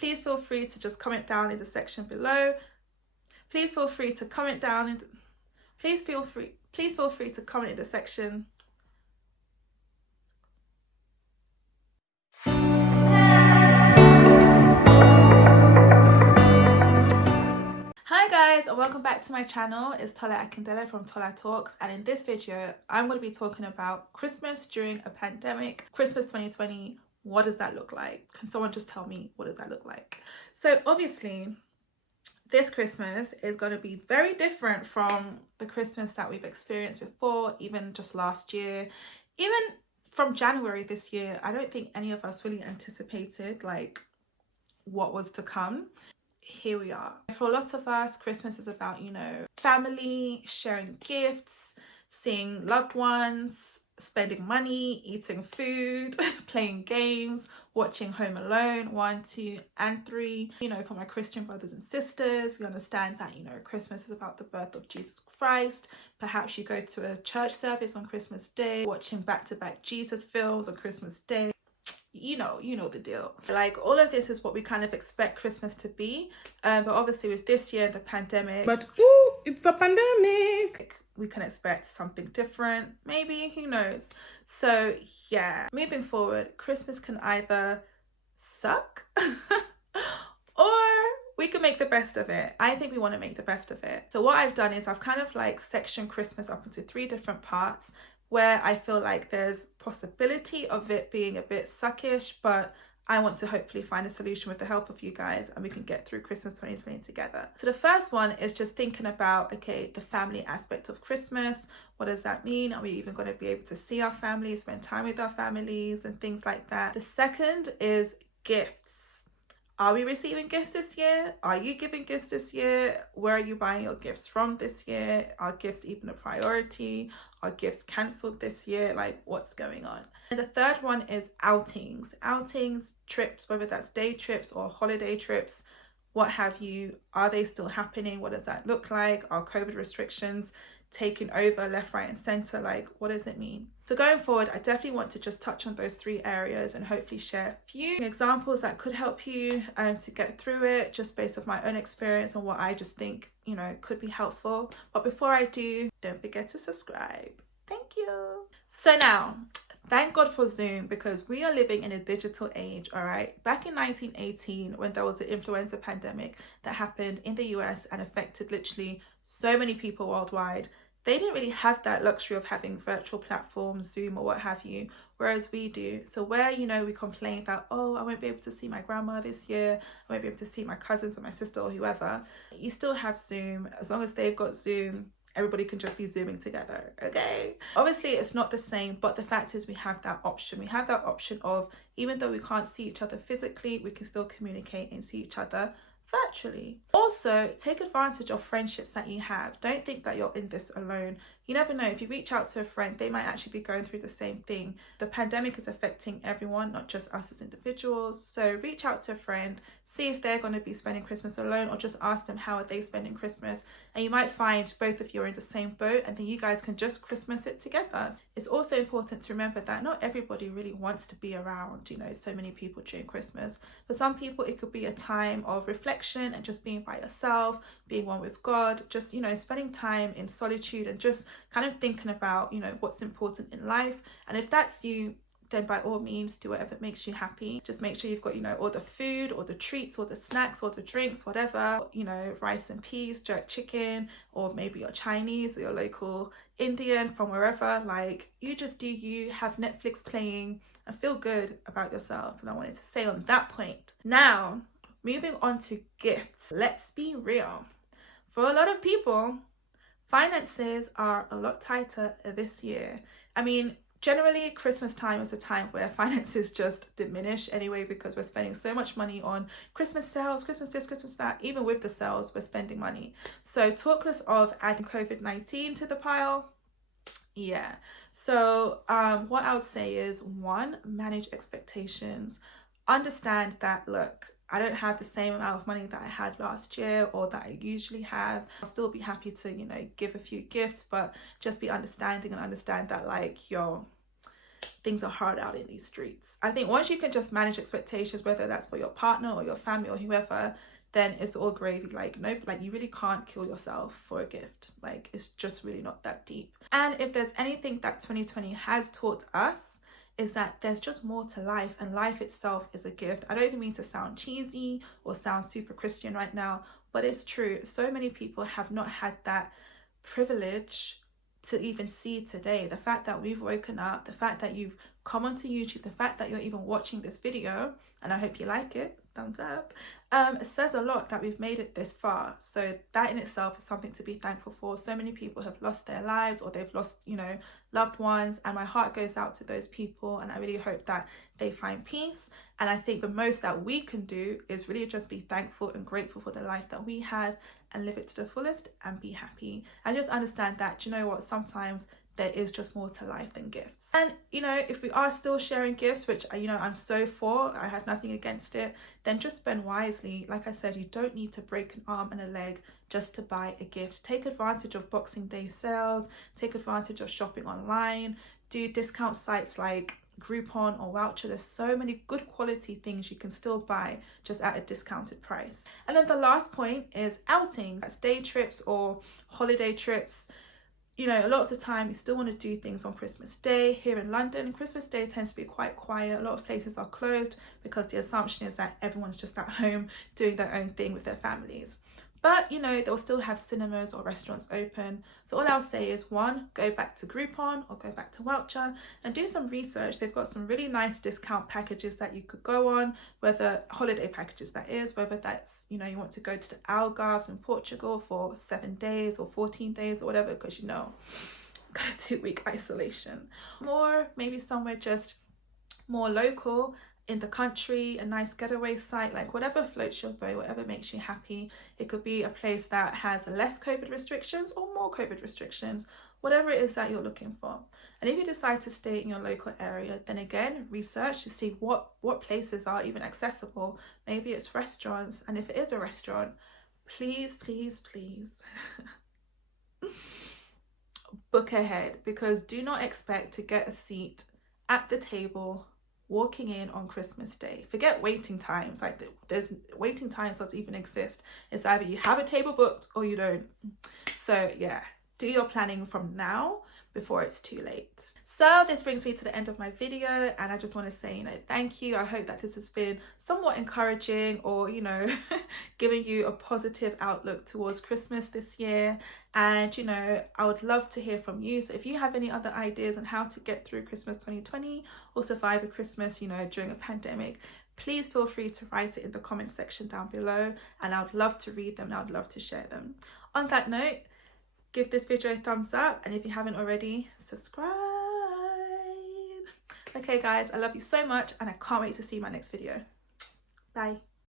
please feel free to just comment down in the section below. Please feel free to comment down in please feel free to comment in the section. Hi guys, and welcome back to my channel. It's Tola from Tola Talks, and in this video I'm going to be talking about Christmas during a pandemic. Christmas 2020, what does that look like? Can someone just tell me, what does that look like? So obviously this Christmas is going to be very different from the Christmas that we've experienced before, even just last year, even from January this year. I don't think any of us really anticipated like what was to come. Here we are. For a lot of us, Christmas is about, you know, family, sharing gifts, seeing loved ones, spending money, eating food, playing games, watching Home Alone 1, 2 and 3. You know, for my Christian brothers and sisters, we understand that, you know, Christmas is about the birth of Jesus Christ. Perhaps you go to a church service on Christmas Day, watching back-to-back Jesus films on Christmas Day. You know the deal. Like, all of this is what we kind of expect Christmas to be, but obviously with this year, the pandemic, it's a pandemic, we can expect something different, maybe, who knows. So yeah, moving forward, Christmas can either suck or we can make the best of it. I think we want to make the best of it. So what I've done is I've kind of like sectioned Christmas up into 3 different parts, where I feel like there's possibility of it being a bit suckish, but I want to hopefully find a solution with the help of you guys, and we can get through Christmas 2020 together. So the first one is just thinking about, okay, the family aspect of Christmas. What does that mean? Are we even going to be able to see our families, spend time with our families and things like that? The second is gifts. Are we receiving gifts this year? Are you giving gifts this year? Where are you buying your gifts from this year? Are gifts even a priority? Are gifts cancelled this year? Like, what's going on? And the third one is outings. Outings, trips, whether that's day trips or holiday trips, what have you. Are they still happening? What does that look like? Are COVID restrictions taking over left, right and center? Like, what does it mean? So going forward, I definitely want to just touch on those 3 areas and hopefully share a few examples that could help you to get through it, just based off my own experience and what I just think, you know, could be helpful. But before I do, don't forget to subscribe. Thank you. So now, thank God for Zoom, because we are living in a digital age, all right? Back in 1918, when there was an influenza pandemic that happened in the US and affected literally so many people worldwide, they didn't really have that luxury of having virtual platforms, Zoom or what have you, whereas we do. So where, you know, we complain that, oh, I won't be able to see my grandma this year, I won't be able to see my cousins or my sister or whoever, you still have Zoom. As long as they've got Zoom, everybody can just be Zooming together, okay? Obviously, it's not the same, but the fact is we have that option. We have that option of, even though we can't see each other physically, we can still communicate and see each other virtually. Also, take advantage of friendships that you have. Don't think that you're in this alone. You never know, if you reach out to a friend, they might actually be going through the same thing. The pandemic is affecting everyone, not just us as individuals. So reach out to a friend, see if they're going to be spending Christmas alone, or just ask them how are they spending Christmas, and you might find both of you are in the same boat, and then you guys can just Christmas it together. It's also important to remember that not everybody really wants to be around, you know, so many people during Christmas. For some people, it could be a time of reflection and just being by yourself, being one with God, just, you know, spending time in solitude and just kind of thinking about, you know, what's important in life. And if that's you, then by all means do whatever makes you happy. Just make sure you've got, you know, all the food, or the treats, or the snacks, or the drinks, whatever, you know, rice and peas, jerk chicken, or maybe your Chinese or your local Indian from wherever. Like, you just do you, have Netflix playing and feel good about yourselves. And I wanted to say on that point. Now, moving on to gifts. Let's be real. For a lot of people, finances are a lot tighter this year. I mean, generally, Christmas time is a time where finances just diminish anyway, because we're spending so much money on Christmas sales, Christmas this, Christmas that. Even with the sales, we're spending money. So talk less of adding COVID-19 to the pile. Yeah. So what I would say is, 1, manage expectations. Understand that, look, I don't have the same amount of money that I had last year or that I usually have. I'll still be happy to, you know, give a few gifts, but just be understanding and understand that, like, yo, things are hard out in these streets. I think once you can just manage expectations, whether that's for your partner or your family or whoever, then it's all gravy. Like, nope, like you really can't kill yourself for a gift. Like, it's just really not that deep. And if there's anything that 2020 has taught us, is that there's just more to life, and life itself is a gift. I don't even mean to sound cheesy or sound super Christian right now, but it's true. So many people have not had that privilege to even see today. The fact that we've woken up, the fact that you've come onto YouTube, the fact that you're even watching this video, and I hope you like it, thumbs up, it says a lot that we've made it this far. So that in itself is something to be thankful for. So many people have lost their lives, or they've lost, you know, loved ones, and my heart goes out to those people, and I really hope that they find peace. And I think the most that we can do is really just be thankful and grateful for the life that we have, and live it to the fullest and be happy. And just understand that, you know what, sometimes there is just more to life than gifts. And, you know, if we are still sharing gifts, which, you know, I'm so for, I have nothing against it, then just spend wisely. Like I said, you don't need to break an arm and a leg just to buy a gift. Take advantage of Boxing Day sales, take advantage of shopping online, do discount sites like Groupon or Voucher. There's so many good quality things you can still buy just at a discounted price. And then the last point is outings. That's day trips or holiday trips. You know, a lot of the time you still want to do things on Christmas Day. Here in London, Christmas Day tends to be quite quiet. A lot of places are closed because the assumption is that everyone's just at home doing their own thing with their families. But, you know, they'll still have cinemas or restaurants open. So all I'll say is, one, go back to Groupon or go back to Voucher and do some research. They've got some really nice discount packages that you could go on, whether holiday packages that is, whether that's, you know, you want to go to the Algarves in Portugal for 7 days or 14 days or whatever, because, you know, got a 2-week isolation. Or maybe somewhere just more local in the country, a nice getaway site, like whatever floats your boat, whatever makes you happy. It could be a place that has less COVID restrictions or more COVID restrictions, whatever it is that you're looking for. And if you decide to stay in your local area, then again, research to see what places are even accessible. Maybe it's restaurants, and if it is a restaurant, please, please, please book ahead, because do not expect to get a seat at the table walking in on Christmas Day. Forget waiting times. Like, there's waiting times doesn't even exist. It's either you have a table booked or you don't. So yeah, do your planning from now before it's too late. So this brings me to the end of my video, and I just want to say, you know, thank you. I hope that this has been somewhat encouraging, or, you know, giving you a positive outlook towards Christmas this year. And, you know, I would love to hear from you. So if you have any other ideas on how to get through Christmas 2020 or survive a Christmas, you know, during a pandemic, please feel free to write it in the comment section down below, and I would love to read them and I would love to share them. On that note, give this video a thumbs up, and if you haven't already, subscribe. Okay guys, I love you so much, and I can't wait to see my next video. Bye.